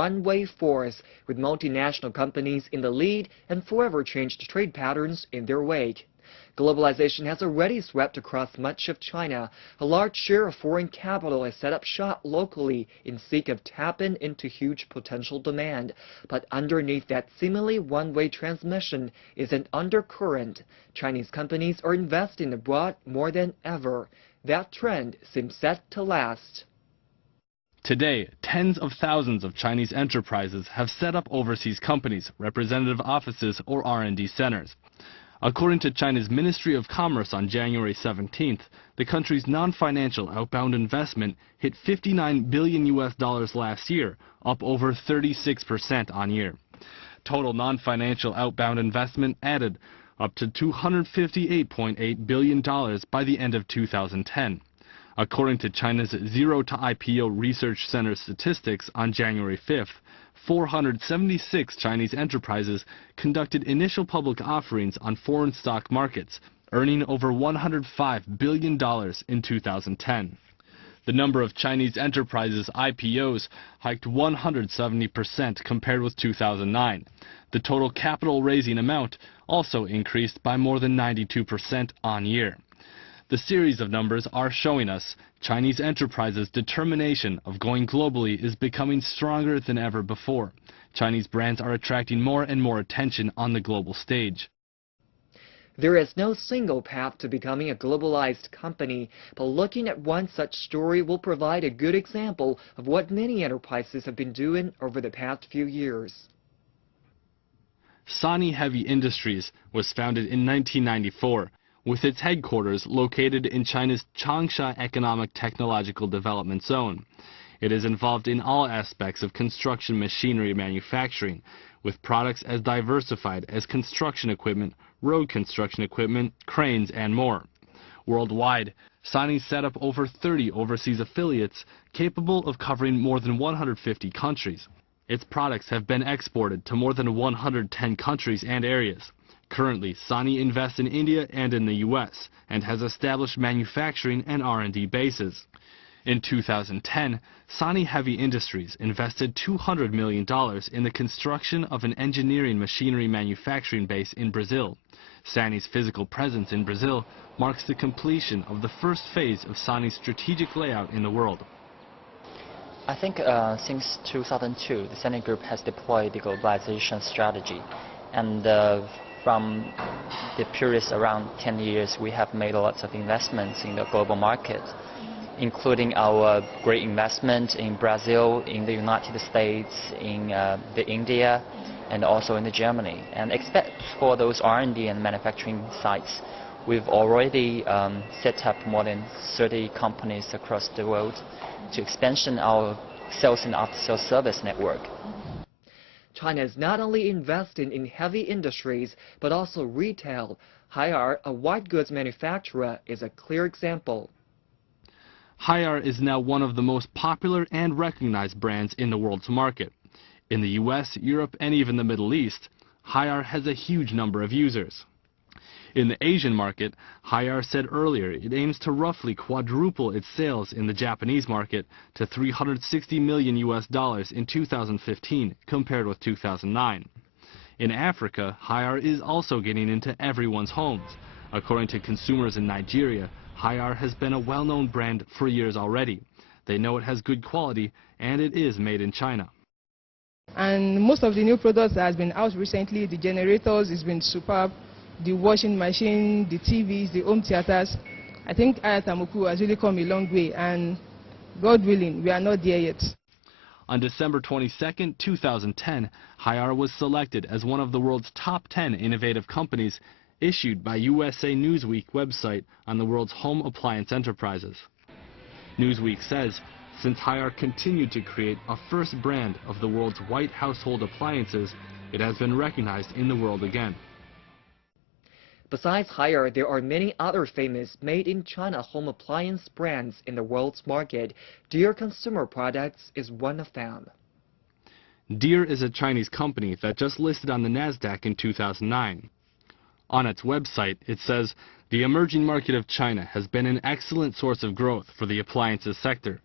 one-way force, with multinational companies in the lead and forever changed trade patterns in their wake. Globalization has already swept across much of China. A large share of foreign capital has set up shop locally in seek of tapping into huge potential demand. But underneath that seemingly one-way transmission is an undercurrent. Chinese companies are investing abroad more than ever. That trend seems set to last. Today, tens of thousands of Chinese enterprises have set up overseas companies, representative offices, or R&D centers. According to China's Ministry of Commerce on January 17th, the country's non-financial outbound investment hit $59 billion last year, up over 36% on year. Total non-financial outbound investment added up to $258.8 billion by the end of 2010. According to China's Zero to IPO Research Center statistics on January 5th, 476 Chinese enterprises conducted initial public offerings on foreign stock markets, earning over $105 billion in 2010. The number of Chinese enterprises IPOs hiked 170% compared with 2009. The total capital raising amount also increased by more than 92% on year. The series of numbers are showing us Chinese enterprises' determination of going globally is becoming stronger than ever before. Chinese brands are attracting more and more attention on the global stage. There is no single path to becoming a globalized company, but looking at one such story will provide a good example of what many enterprises have been doing over the past few years. Sany Heavy Industries was founded in 1994. With its headquarters located in China's Changsha Economic Technological Development Zone. It is involved in all aspects of construction machinery manufacturing, with products as diversified as construction equipment, road construction equipment, cranes, and more. Worldwide, Sany set up over 30 overseas affiliates capable of covering more than 150 countries. Its products have been exported to more than 110 countries and areas. Currently, Sany invests in India and in the U.S. and has established manufacturing and R&D bases. In 2010, Sany Heavy Industries invested $200 million in the construction of an engineering machinery manufacturing base in Brazil. Sany's physical presence in Brazil marks the completion of the first phase of Sany's strategic layout in the world. I think since 2002, the Sany Group has deployed the globalization strategy, and from the period around 10 years, we have made lots of investments in the global market, including our great investment in Brazil, in the United States, in India, and also in Germany. And except for those R&D and manufacturing sites, we've already set up more than 30 companies across the world to expansion our sales and after-sales service network. China is not only investing in heavy industries, but also retail. Haier, a white goods manufacturer, is a clear example. Haier is now one of the most popular and recognized brands in the world's market. In the US, Europe, and even the Middle East, Haier has a huge number of users. In the Asian market, Haier said earlier it aims to roughly quadruple its sales in the Japanese market to $360 million in 2015 compared with 2009. In Africa, Haier is also getting into everyone's homes. According to consumers in Nigeria, Haier has been a well-known brand for years already. They know it has good quality and it is made in China. And most of the new products that has been out recently, the generators has been superb. The washing machine, the TVs, the home theaters. I think Ayatamoku has really come a long way, and God willing, we are not there yet. On December 22, 2010, Haier was selected as one of the world's top 10 innovative companies issued by USA Newsweek website on the world's home appliance enterprises. Newsweek says, since Haier continued to create a first brand of the world's white household appliances, it has been recognized in the world again. Besides Haier, there are many other famous made-in-China home appliance brands in the world's market. Deere Consumer Products is one of them. Deere is a Chinese company that just listed on the Nasdaq in 2009. On its website, it says, the emerging market of China has been an excellent source of growth for the appliances sector.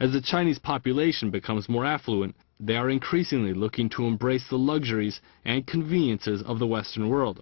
As the Chinese population becomes more affluent, they are increasingly looking to embrace the luxuries and conveniences of the Western world.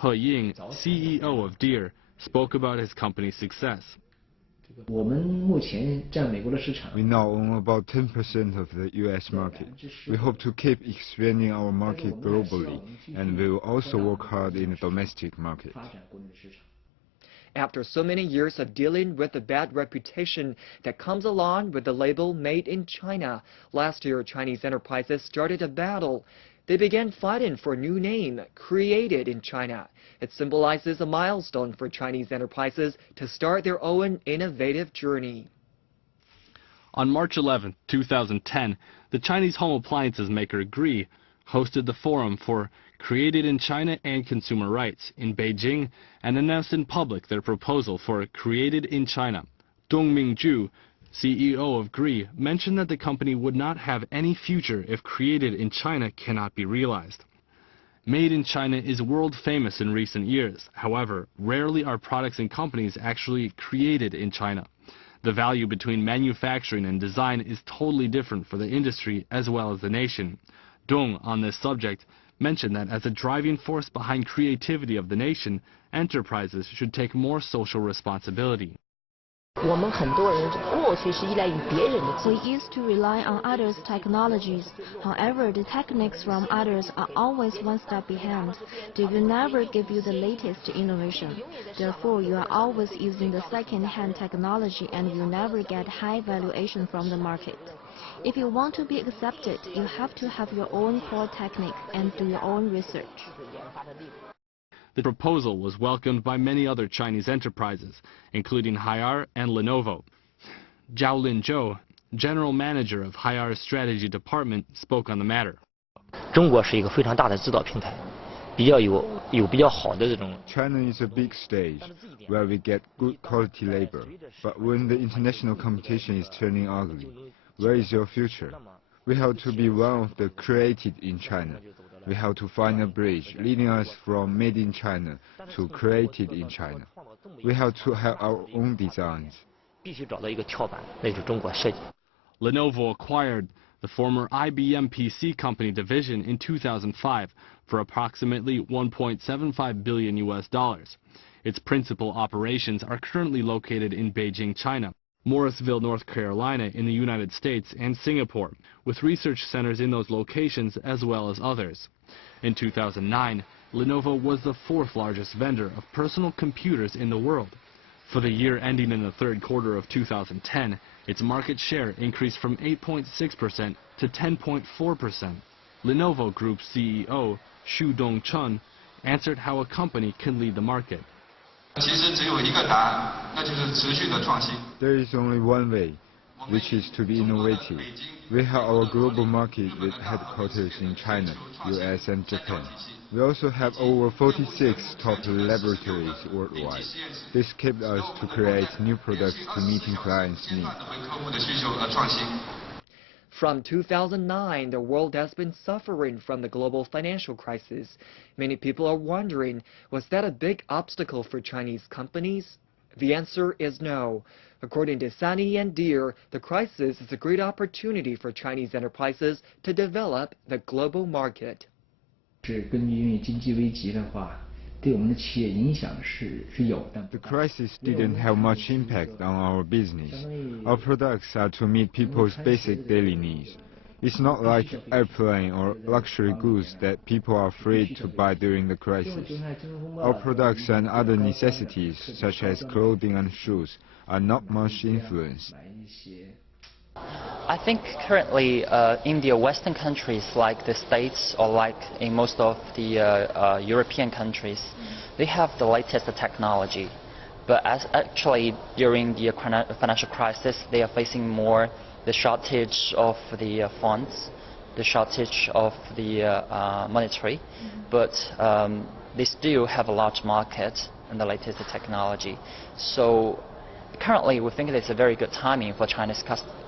He Ying, CEO of Deere, spoke about his company's success. We now own about 10% of the US market. We hope to keep expanding our market globally, and we will also work hard in the domestic market. After so many years of dealing with the bad reputation that comes along with the label Made in China, last year Chinese enterprises started a battle. They began fighting for a new name, Created in China. It symbolizes a milestone for Chinese enterprises to start their own innovative journey. On March 11, 2010, the Chinese home appliances maker Gree hosted the Forum for Created in China and Consumer Rights in Beijing and announced in public their proposal for Created in China. Dong Mingju, CEO of Gree, mentioned that the company would not have any future if Created in China cannot be realized. Made in China is world famous in recent years. However, rarely are products and companies actually created in China. The value between manufacturing and design is totally different for the industry as well as the nation. Dong, on this subject, mentioned that as a driving force behind creativity of the nation, enterprises should take more social responsibility. We used to rely on others' technologies. However, the techniques from others are always one step behind. They will never give you the latest innovation. Therefore, you are always using the second-hand technology and will never get high valuation from the market. If you want to be accepted, you have to have your own core technique and do your own research. The proposal was welcomed by many other Chinese enterprises, including Haier and Lenovo. Zhao Linzhou, general manager of Haier's strategy department, spoke on the matter. China is a big stage where we get good quality labor, but when the international competition is turning ugly, where is your future? We have to be one of the created in China. We have to find a bridge leading us from Made in China to Created in China. We have to have our own designs. Lenovo acquired the former IBM PC company division in 2005 for approximately $1.75 billion. Its principal operations are currently located in Beijing, China, Morrisville, North Carolina in the United States, and Singapore, with research centers in those locations as well as others. In 2009, Lenovo was the fourth largest vendor of personal computers in the world. For the year ending in the third quarter of 2010, its market share increased from 8.6% to 10.4%. Lenovo Group CEO Xu Dongcheng answered how a company can lead the market. There is only one way, which is to be innovative. We have our global market with headquarters in China, US and Japan. We also have over 46 top laboratories worldwide. This kept us to create new products to meeting clients' needs. From 2009, the world has been suffering from the global financial crisis. Many people are wondering, was that a big obstacle for Chinese companies? The answer is no. According to Sunny and Deere, the crisis is a great opportunity for Chinese enterprises to develop the global market. The crisis didn't have much impact on our business. Our products are to meet people's basic daily needs. It's not like airplane or luxury goods that people are afraid to buy during the crisis. Our products and other necessities, such as clothing and shoes, are not much influenced. I think currently in the Western countries like the States or like in most of the European countries, they have the latest technology. But actually during the financial crisis, they are facing more the shortage of the funds, the shortage of the monetary. But they still have a large market and the latest technology. So currently, we think it's a very good timing for Chinese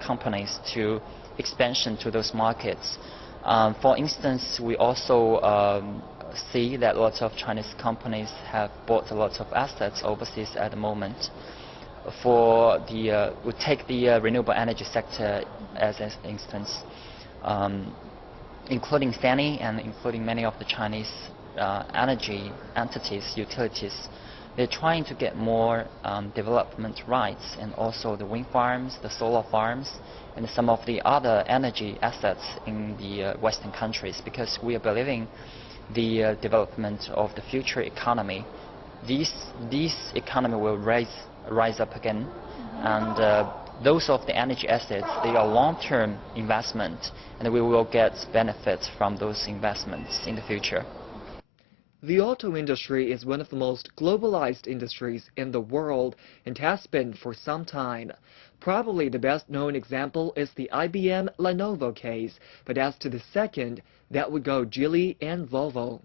companies to expansion to those markets. For instance, we also see that lots of Chinese companies have bought a lot of assets overseas at the moment. For the, we take the renewable energy sector as an instance. including Fanny and including many of the Chinese energy entities, utilities. They're trying to get more development rights, and also the wind farms, the solar farms, and some of the other energy assets in the Western countries, because we are believing the development of the future economy. This economy will rise up again, and those of the energy assets, they are long-term investment, and we will get benefits from those investments in the future. The auto industry is one of the most globalized industries in the world and has been for some time. Probably the best known example is the IBM Lenovo case, but as to the second, that would go Geely and Volvo.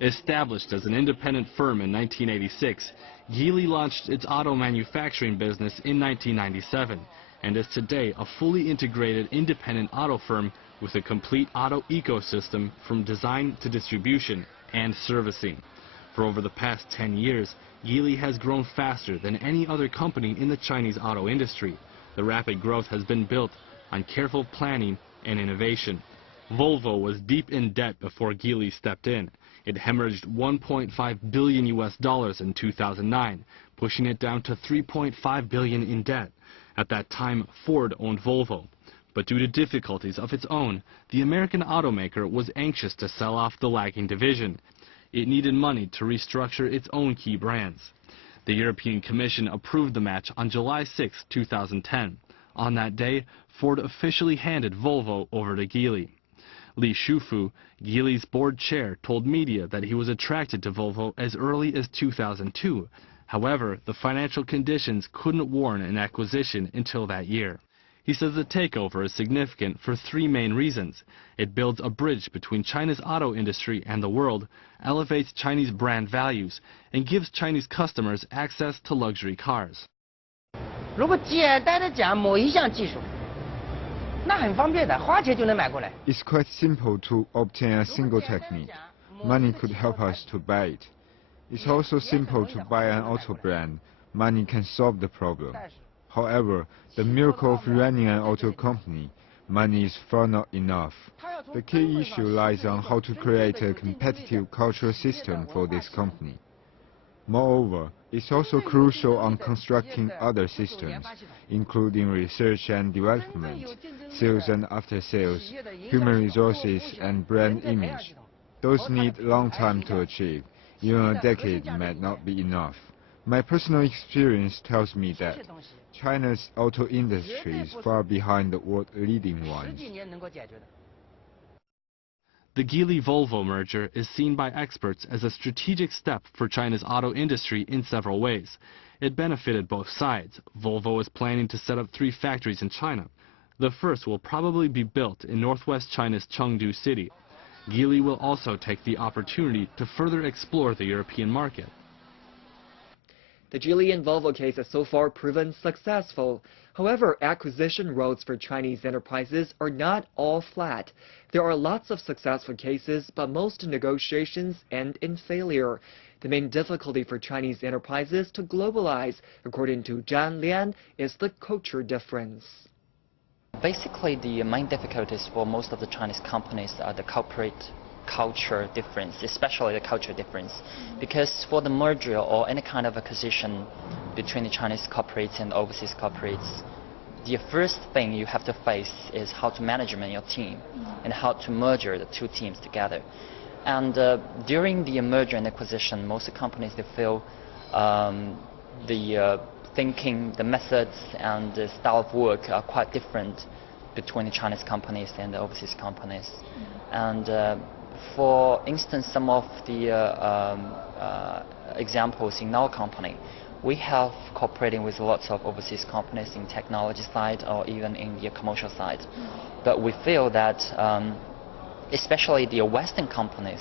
Established as an independent firm in 1986, Geely launched its auto manufacturing business in 1997 and is today a fully integrated independent auto firm with a complete auto ecosystem from design to distribution and servicing. For over the past 10 years, Geely has grown faster than any other company in the Chinese auto industry. The rapid growth has been built on careful planning and innovation. Volvo was deep in debt before Geely stepped in. It hemorrhaged $1.5 billion in 2009, pushing it down to $3.5 billion in debt. At that time, Ford owned Volvo. But due to difficulties of its own, the American automaker was anxious to sell off the lagging division. It needed money to restructure its own key brands. The European Commission approved the match on July 6, 2010. On that day, Ford officially handed Volvo over to Geely. Li Shufu, Geely's board chair, told media that he was attracted to Volvo as early as 2002. However, the financial conditions couldn't warrant an acquisition until that year. He says the takeover is significant for three main reasons. It builds a bridge between China's auto industry and the world, elevates Chinese brand values, and gives Chinese customers access to luxury cars. 如果简单的讲某一项技术，那很方便的，花钱就能买过来。 It's quite simple to obtain a single technique. Money could help us to buy it. It's also simple to buy an auto brand. Money can solve the problem. However, the miracle of running an auto company, money is far not enough. The key issue lies on how to create a competitive cultural system for this company. Moreover, it's also crucial on constructing other systems, including research and development, sales and after-sales, human resources and brand image. Those need a long time to achieve. Even a decade might not be enough. My personal experience tells me that China's auto industry is far behind the world-leading ones. The Geely-Volvo merger is seen by experts as a strategic step for China's auto industry in several ways. It benefited both sides. Volvo is planning to set up 3 factories in China. The first will probably be built in northwest China's Chengdu city. Geely will also take the opportunity to further explore the European market. The Geely and Volvo case has so far proven successful. However, acquisition roads for Chinese enterprises are not all flat. There are lots of successful cases, but most negotiations end in failure. The main difficulty for Chinese enterprises to globalize, according to Zhang Lian, is the culture difference. Basically, the main difficulties for most of the Chinese companies are the corporate culture difference, especially the culture difference. Because for the merger or any kind of acquisition between the Chinese corporates and overseas corporates, the first thing you have to face is how to manage your team and how to merge the 2 teams together. And during the merger and acquisition, most companies, they feel the thinking, the methods and the style of work are quite different between the Chinese companies and the overseas companies. And for instance, some of the examples in our company, we have cooperating with lots of overseas companies in technology side or even in the commercial side. But we feel that especially the Western companies,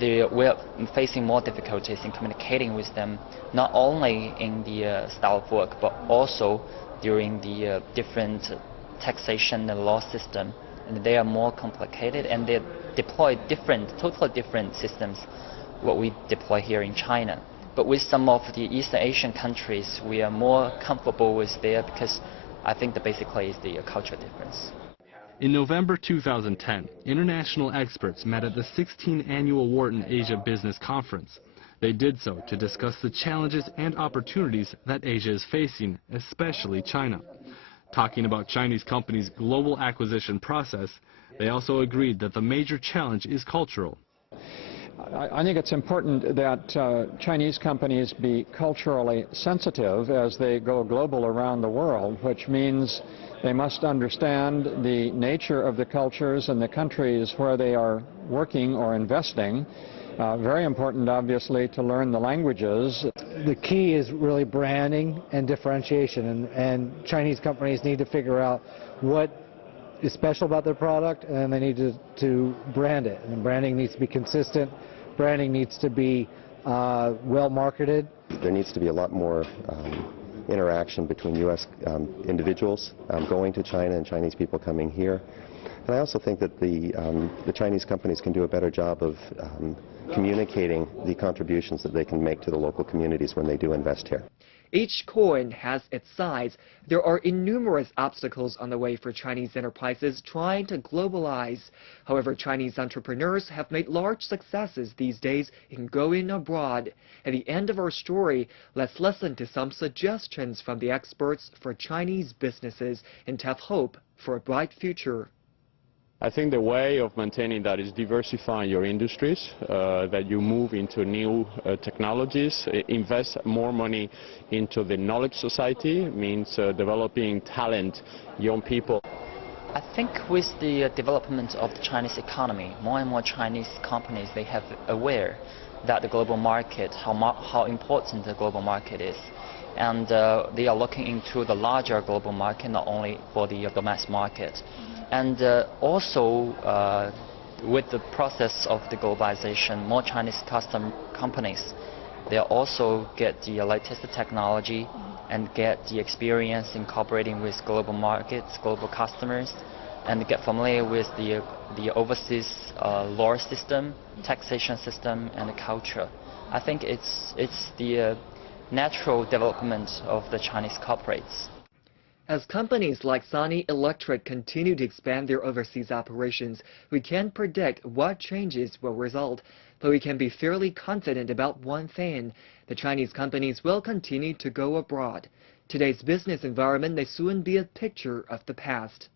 we're facing more difficulties in communicating with them, not only in the style of work, but also during the different taxation and law system. And they are more complicated, and they deploy totally different systems what we deploy here in China. But with some of the East Asian countries, we are more comfortable with there because I think that basically is the culture difference. In November 2010, international experts met at the 16th Annual Wharton Asia Business Conference. They did so to discuss the challenges and opportunities that Asia is facing, especially China. Talking about Chinese companies' global acquisition process, they also agreed that the major challenge is cultural. I think it's important that Chinese companies be culturally sensitive as they go global around the world, which means they must understand the nature of the cultures and the countries where they are working or investing. Very important, obviously, to learn the languages. The key is really branding and differentiation, and Chinese companies need to figure out what is special about their product, and they need to brand it. And branding needs to be consistent. Branding needs to be well marketed. There needs to be a lot more interaction between U.S. individuals going to China and Chinese people coming here. And I also think that the Chinese companies can do a better job of communicating the contributions that they can make to the local communities when they do invest here. Each coin has its sides. There are innumerous obstacles on the way for Chinese enterprises trying to globalize. However, Chinese entrepreneurs have made large successes these days in going abroad. At the end of our story, let's listen to some suggestions from the experts for Chinese businesses and have hope for a bright future. I think the way of maintaining that is diversifying your industries, that you move into new technologies, invest more money into the knowledge society, means developing talent, young people. I think with the development of the Chinese economy, more and more Chinese companies, they have aware that the global market, how important the global market is. And they are looking into the larger global market, not only for the domestic market. And also, with the process of the globalization, more Chinese companies, they also get the latest technology and get the experience in cooperating with global markets, global customers, and get familiar with the overseas law system, taxation system, and the culture. I think it's the natural development of the Chinese corporates. As companies like Sony Electric continue to expand their overseas operations, we can't predict what changes will result, but we can be fairly confident about one thing: the Chinese companies will continue to go abroad. Today's business environment may soon be a picture of the past.